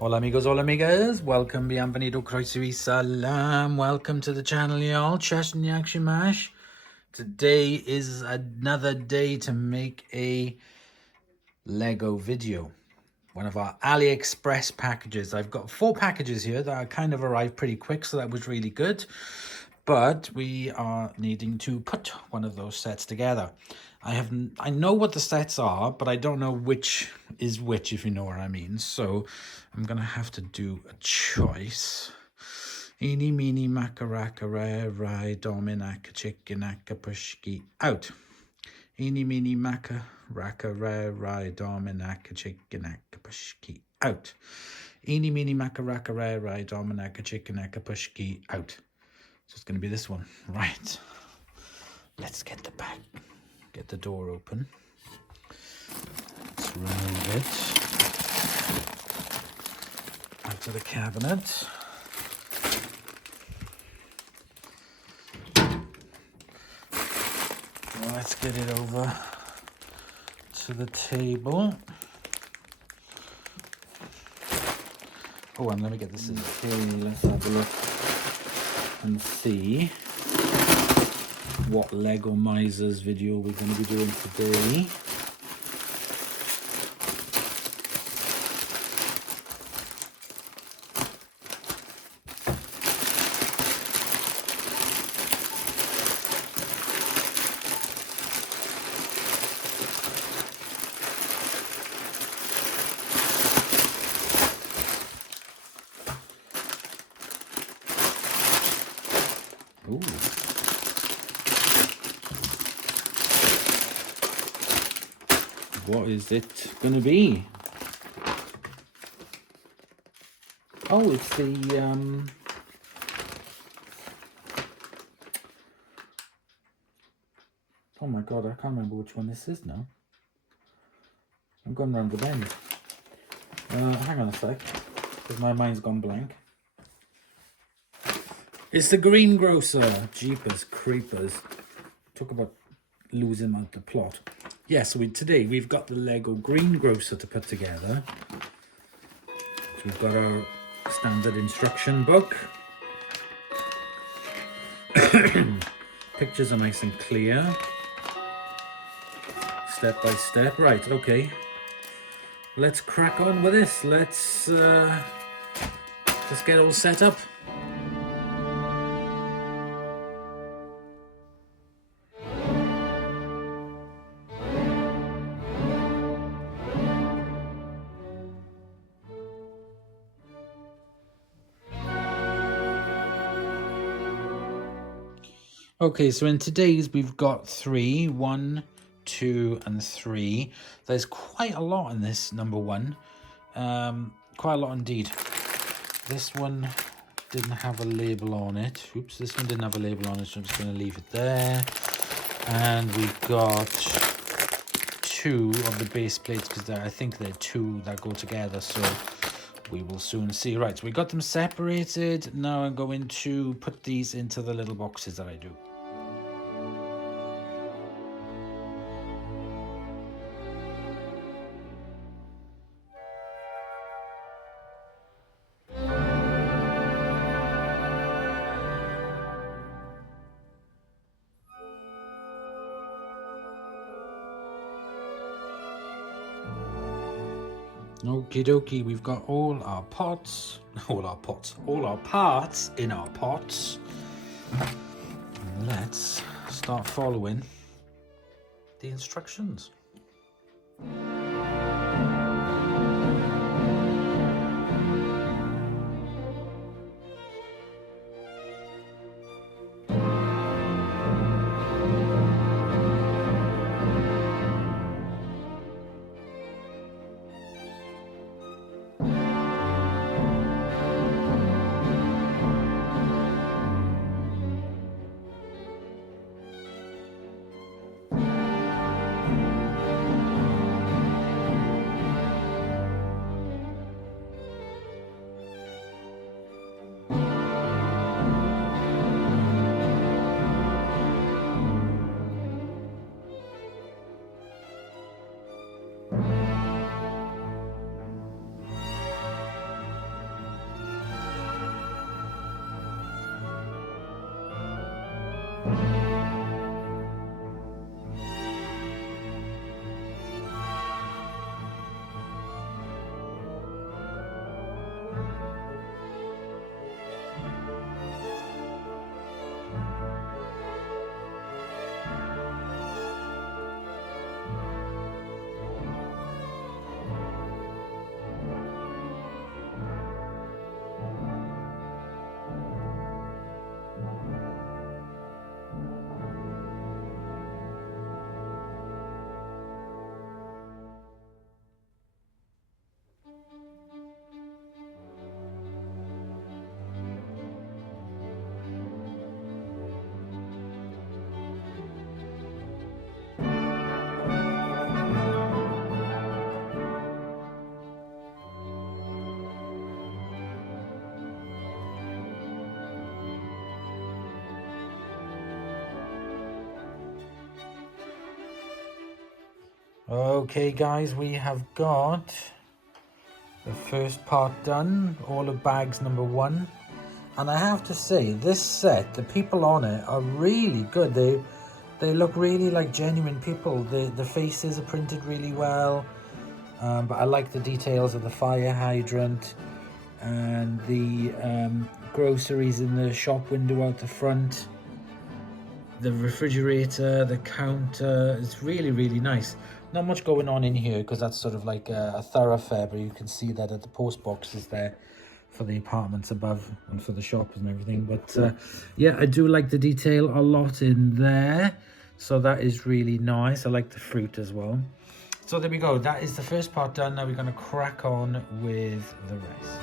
Hola amigos, hola amigas, welcome, bienvenido, croeso salam, welcome to the channel y'all, Chesn Yak Shimash. Today is another day to make a Lego video. One of our AliExpress packages. I've got 4 packages here that kind of arrived pretty quick, so that was really good. But we are needing to put one of those sets together. I know what the sets are, but I don't know which is which, if you know what I mean. So I'm gonna have to do a choice. Eeny, meeny, macaraka, rai, dominaka, chickenaka, pushki, out. Eeny, meeny, macaraka, rai, dominaka, chickenaka, pushki, out. Eeny, meeny, macaraka, rai, dominaka, chickenaka, pushki, out. So it's going to be this one. Right. Let's get the back. Get the door open. Let's remove it out of the cabinet. Let's get it over to the table. Oh, and let me get this in. Okay, let's have a look and see what Lego Misers video we're going to be doing today. Ooh. What is it going to be? Oh, it's the oh my god, I can't remember which one this is now. I'm going round the bend. Hang on a sec, because my mind's gone blank. It's the Greengrocer. Jeepers creepers. Talk about losing out the plot. Yes, today we've got the Lego Greengrocer to put together. So we've got our standard instruction book. Pictures are nice and clear. Step by step. Right, okay. Let's crack on with this. Let's get all set up. Okay, so in today's we've got 3, 1, 2, and 3. There's quite a lot in this number 1. Quite a lot indeed. This one didn't have a label on it. Oops, this one didn't have a label on it, so I'm just going to leave it there. And we've got 2 of the base plates, because I think they're 2 that go together, so we will soon see. Right, so we got them separated. Now I'm going to put these into the little boxes that I do. Okie dokie, we've got all our parts in our pots. And let's start following the instructions. Okay guys, we have got the first part done, all of bags number 1. And I have to say, this set, the people on it are really good. They look really like genuine people. The faces are printed really well. But I like the details of the fire hydrant and the groceries in the shop window out the front. The refrigerator, the counter, it's really, really nice. Not much going on in here because that's sort of like a thoroughfare, but you can see that at the post boxes there for the apartments above and for the shops and everything. But yeah, I do like the detail a lot in there. So that is really nice. I like the fruit as well. So there we go. That is the first part done. Now we're going to crack on with the rest.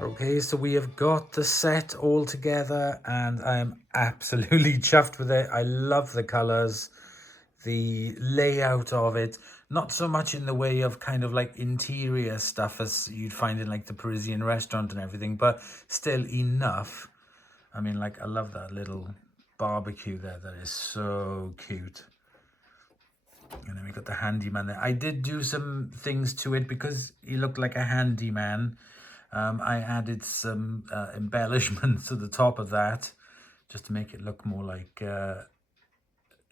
Okay, so we have got the set all together and I am absolutely chuffed with it. I love the colours, the layout of it. Not so much in the way of kind of like interior stuff as you'd find in like the Parisian restaurant and everything, but still enough. I mean, like, I love that little barbecue there. That is so cute. And then we got the handyman there. I did do some things to it because he looked like a handyman. I added some embellishments to the top of that just to make it look more like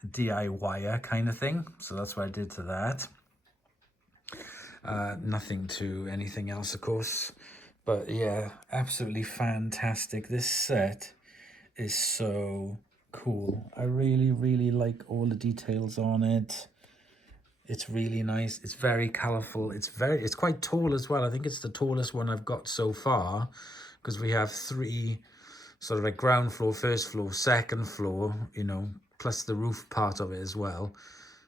DIY-er kind of thing. So that's what I did to that. Nothing to anything else, of course. But yeah, absolutely fantastic. This set is so cool. I really, really like all the details on it. It's really nice. It's very colourful. It's quite tall as well. I think it's the tallest one I've got so far, because we have 3 sort of like ground floor, first floor, second floor, you know, plus the roof part of it as well.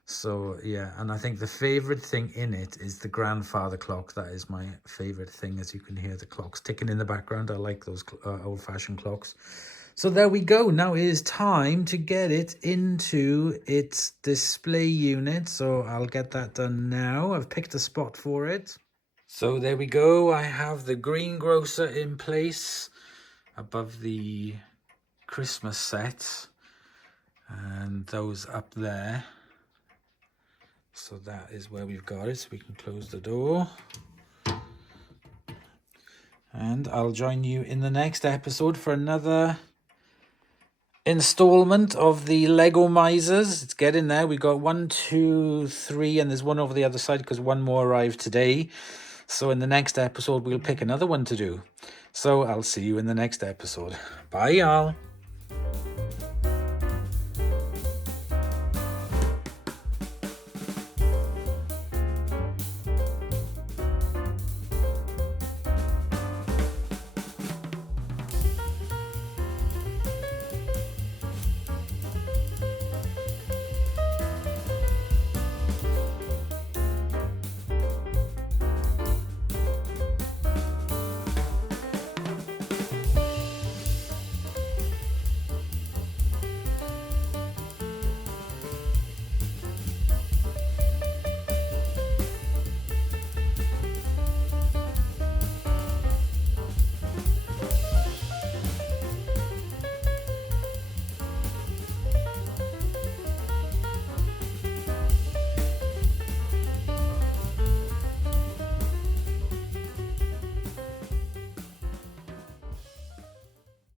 So yeah, and I think the favorite thing in it is the grandfather clock. That is my favorite thing, as you can hear the clocks ticking in the background. I like those old-fashioned clocks. So there we go. Now it is time to get it into its display unit. So I'll get that done now. I've picked a spot for it. So there we go. I have the greengrocer in place above the Christmas sets and those up there. So that is where we've got it. So we can close the door. And I'll join you in the next episode for another installment of the Lego Misers. It's getting there. We got 1, 2, 3, and there's one over the other side because one more arrived today. So in the next episode, we'll pick another one to do. So I'll see you in the next episode. Bye, y'all.